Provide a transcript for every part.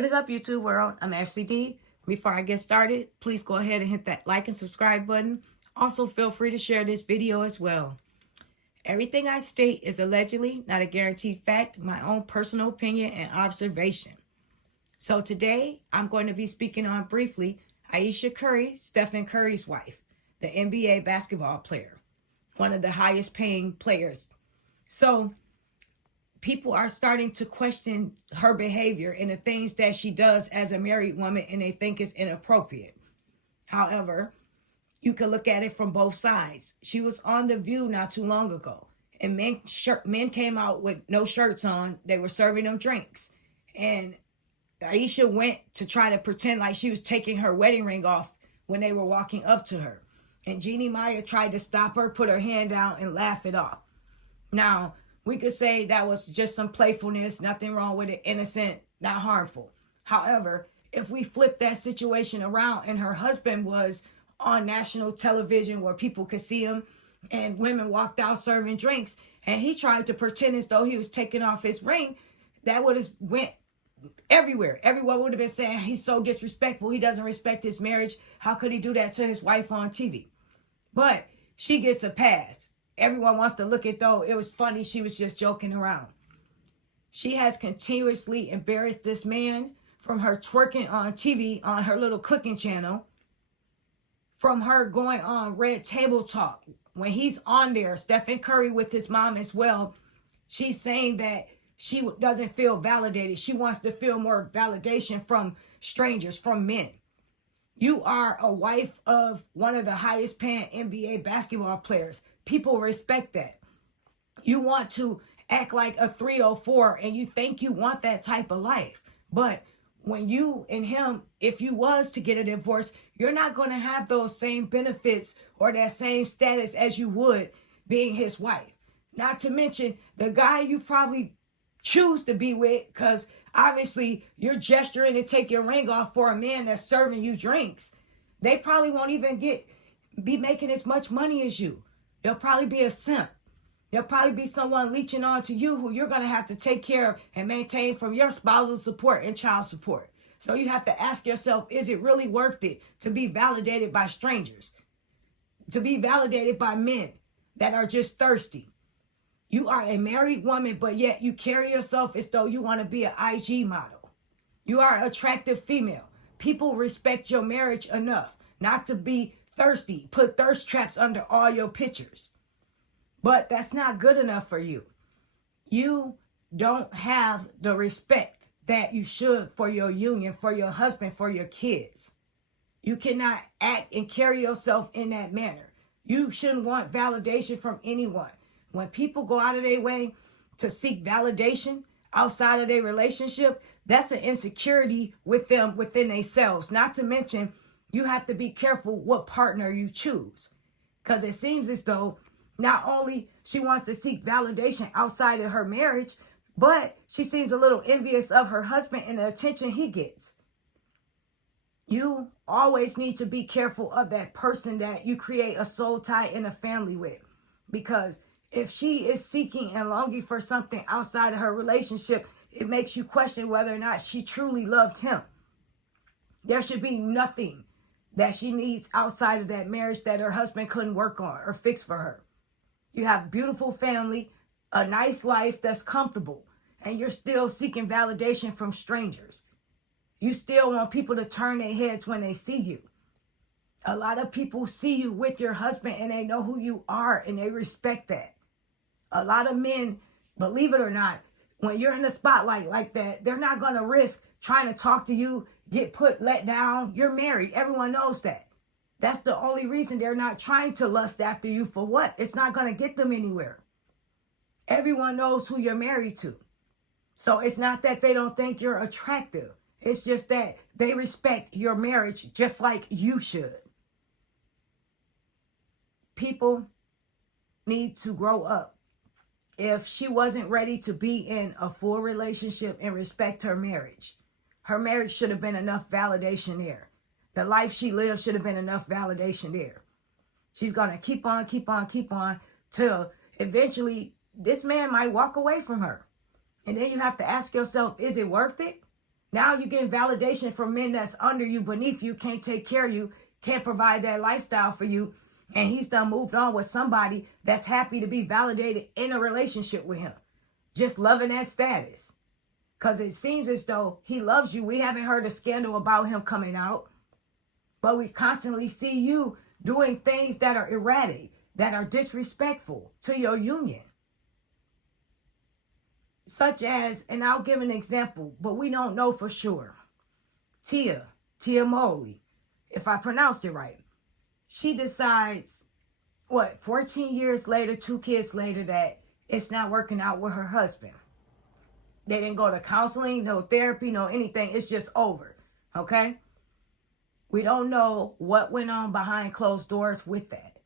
What is up, YouTube world? I'm Ashley D. Before I get started, please go ahead and hit that like and subscribe button. Also, feel free to share this video as well. Everything I state is allegedly, not a guaranteed fact, my own personal opinion and observation. So today, I'm going to be speaking on briefly Ayesha Curry, Stephen Curry's wife, the NBA basketball player, one of the highest paying players. So people are starting to question her behavior and the things that she does as a married woman, and they think it's inappropriate. However, you can look at it from both sides. She was on The View not too long ago, and men came out with no shirts on. They were serving them drinks. And Ayesha went to try to pretend like she was taking her wedding ring off when they were walking up to her. And Jeannie Meyer tried to stop her, put her hand down, and laugh it off. Now, we could say that was just some playfulness, nothing wrong with it, innocent, not harmful. However, if we flip that situation around and her husband was on national television where people could see him and women walked out serving drinks and he tried to pretend as though he was taking off his ring, that would have went everywhere. Everyone would have been saying he's so disrespectful. He doesn't respect his marriage. How could he do that to his wife on TV? But she gets a pass. Everyone wants to look at though it was funny. She was just joking around. She has continuously embarrassed this man, from her twerking on TV on her little cooking channel, from her going on Red Table Talk. When he's on there, Stephen Curry with his mom as well, she's saying that she doesn't feel validated. She wants to feel more validation from strangers, from men. You are a wife of one of the highest paying NBA basketball players. People respect that. You want to act like a 304 and you think you want that type of life. But when you and him, if you was to get a divorce, you're not going to have those same benefits or that same status as you would being his wife. Not to mention the guy you probably choose to be with, because obviously you're gesturing to take your ring off for a man that's serving you drinks. They probably won't even be making as much money as you. They'll probably be a simp. There'll probably be someone leeching on to you who you're going to have to take care of and maintain from your spousal support and child support. So you have to ask yourself, is it really worth it to be validated by strangers? To be validated by men that are just thirsty? You are a married woman, but yet you carry yourself as though you want to be an IG model. You are an attractive female. People respect your marriage enough not to be thirsty, put thirst traps under all your pictures. But that's not good enough for you. You don't have the respect that you should for your union, for your husband, for your kids. You cannot act and carry yourself in that manner. You shouldn't want validation from anyone. When people go out of their way to seek validation outside of their relationship, that's an insecurity with them within themselves. Not to mention, you have to be careful what partner you choose. Because it seems as though not only she wants to seek validation outside of her marriage, but she seems a little envious of her husband and the attention he gets. You always need to be careful of that person that you create a soul tie in a family with. Because if she is seeking and longing for something outside of her relationship, it makes you question whether or not she truly loved him. There should be nothing that she needs outside of that marriage that her husband couldn't work on or fix for her. You have a beautiful family, a nice life that's comfortable, and you're still seeking validation from strangers. You still want people to turn their heads when they see you. A lot of people see you with your husband and they know who you are and they respect that. A lot of men, believe it or not, when you're in the spotlight like that, they're not going to risk trying to talk to you, let down. You're married. Everyone knows that. That's the only reason they're not trying to lust after you. For what? It's not going to get them anywhere. Everyone knows who you're married to. So it's not that they don't think you're attractive. It's just that they respect your marriage just like you should. People need to grow up. If she wasn't ready to be in a full relationship and respect her marriage should have been enough validation there. The life she lived should have been enough validation there. She's going to keep on till eventually this man might walk away from her. And then you have to ask yourself, is it worth it? Now you're getting validation from men that's under you, beneath you, can't take care of you, can't provide that lifestyle for you. And he's done moved on with somebody that's happy to be validated in a relationship with him. Just loving that status. Because it seems as though he loves you. We haven't heard a scandal about him coming out. But we constantly see you doing things that are erratic, that are disrespectful to your union. Such as, and I'll give an example, but we don't know for sure. Tia Mowley, if I pronounced it right. She decides, 14 years later, 2 kids later, that it's not working out with her husband. They didn't go to counseling, no therapy, no anything. It's just over, okay? We don't know what went on behind closed doors with that.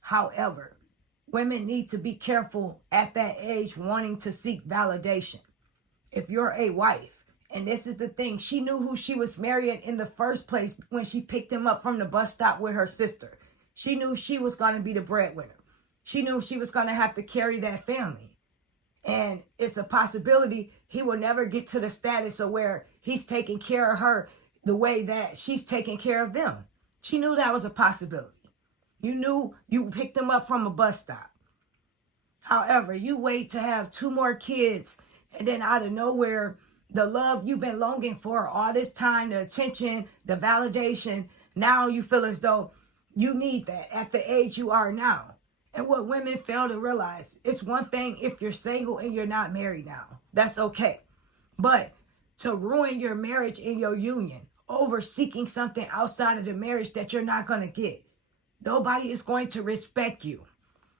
However, women need to be careful at that age wanting to seek validation. If you're a wife, and this is the thing, she knew who she was marrying in the first place when she picked him up from the bus stop with her sister. She knew she was going to be the breadwinner. She knew she was going to have to carry that family. And it's a possibility he will never get to the status of where he's taking care of her the way that she's taking care of them. She knew that was a possibility. You knew you picked him up from a bus stop. However, you wait to have 2 more kids, and then out of nowhere, the love you've been longing for all this time, the attention, the validation, now you feel as though you need that at the age you are now. And what women fail to realize, it's one thing if you're single and you're not married now. That's okay. But to ruin your marriage and your union over seeking something outside of the marriage that you're not going to get. Nobody is going to respect you.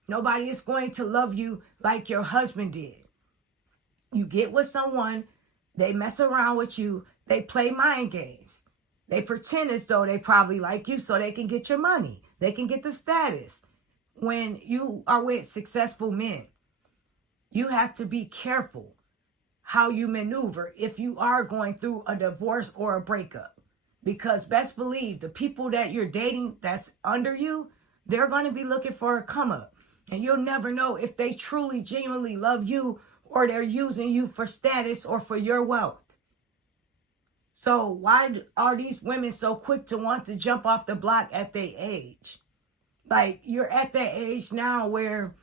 Nobody is going to love you like your husband did. You get with someone, they mess around with you, they play mind games. They pretend as though they probably like you so they can get your money. They can get the status. When you are with successful men, you have to be careful how you maneuver if you are going through a divorce or a breakup. Because best believe the people that you're dating that's under you, they're going to be looking for a come up. And you'll never know if they truly, genuinely love you or they're using you for status or for your wealth. So why are these women so quick to want to jump off the block at their age? Like, you're at that age now where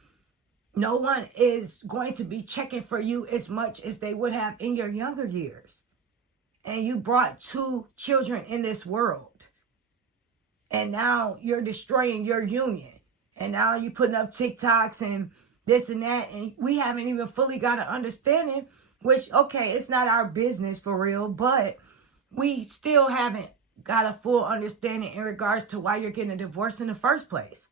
no one is going to be checking for you as much as they would have in your younger years. And you brought 2 children in this world. And now you're destroying your union. And now you're putting up TikToks and this and that. And we haven't even fully got an understanding, which, okay, it's not our business for real, but we still haven't got a full understanding in regards to why you're getting a divorce in the first place.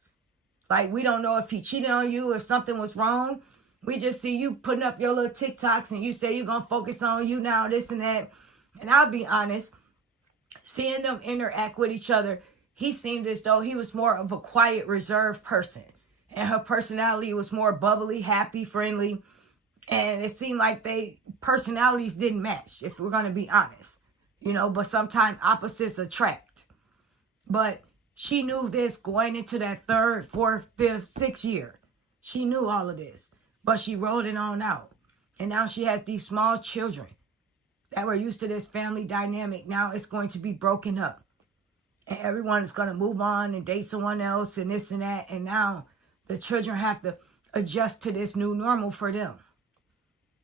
Like, we don't know if he cheated on you, if something was wrong. We just see you putting up your little TikToks and you say you're going to focus on you now, this and that. And I'll be honest, seeing them interact with each other, he seemed as though he was more of a quiet, reserved person. And her personality was more bubbly, happy, friendly. And it seemed like they personalities didn't match, if we're going to be honest. You know, but sometimes opposites attract. But she knew this going into that 3rd, 4th, 5th, 6th year. She knew all of this, but she rolled it on out. And now she has these small children that were used to this family dynamic. Now it's going to be broken up. And everyone is going to move on and date someone else and this and that. And now the children have to adjust to this new normal for them.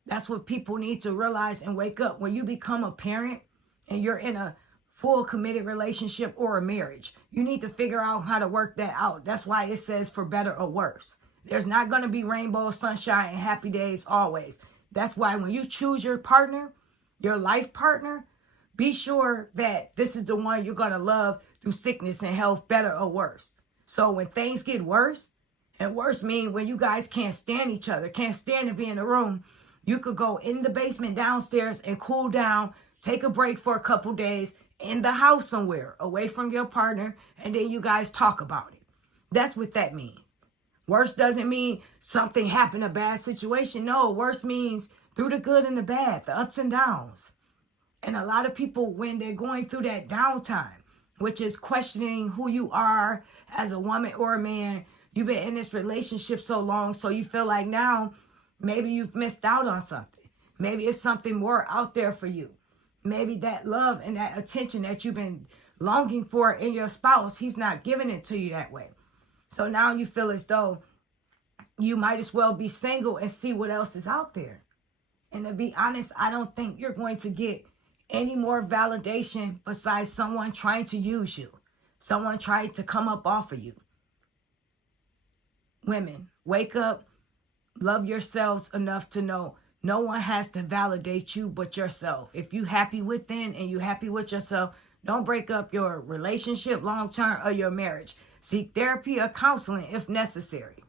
That's what people need to realize and wake up. When you become a parent, and you're in a full committed relationship or a marriage, you need to figure out how to work that out. That's why it says for better or worse. There's not going to be rainbow, sunshine, and happy days always. That's why when you choose your partner, your life partner, be sure that this is the one you're going to love through sickness and health, better or worse. So when things get worse, and worse mean when you guys can't stand each other, can't stand to be in the room, you could go in the basement downstairs and cool down, take a break for a couple days in the house somewhere away from your partner, and then you guys talk about it. That's what that means. Worse doesn't mean something happened, a bad situation. No, worse means through the good and the bad, the ups and downs. And a lot of people, when they're going through that downtime, which is questioning who you are as a woman or a man, you've been in this relationship so long, so you feel like now maybe you've missed out on something. Maybe it's something more out there for you. Maybe that love and that attention that you've been longing for in your spouse, he's not giving it to you that way. So now you feel as though you might as well be single and see what else is out there. And to be honest, I don't think you're going to get any more validation besides someone trying to use you. Someone trying to come up off of you. Women, wake up. Love yourselves enough to know no one has to validate you but yourself. If you happy within and you happy with yourself, don't break up your relationship long-term or your marriage. Seek therapy or counseling if necessary.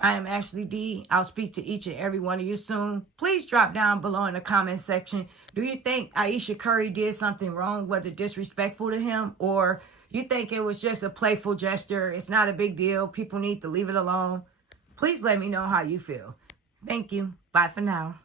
I am Ashley D. I'll speak to each and every one of you soon. Please drop down below in the comment section. Do you think Ayesha Curry did something wrong? Was it disrespectful to him? Or you think it was just a playful gesture? It's not a big deal. People need to leave it alone. Please let me know how you feel. Thank you. Bye for now.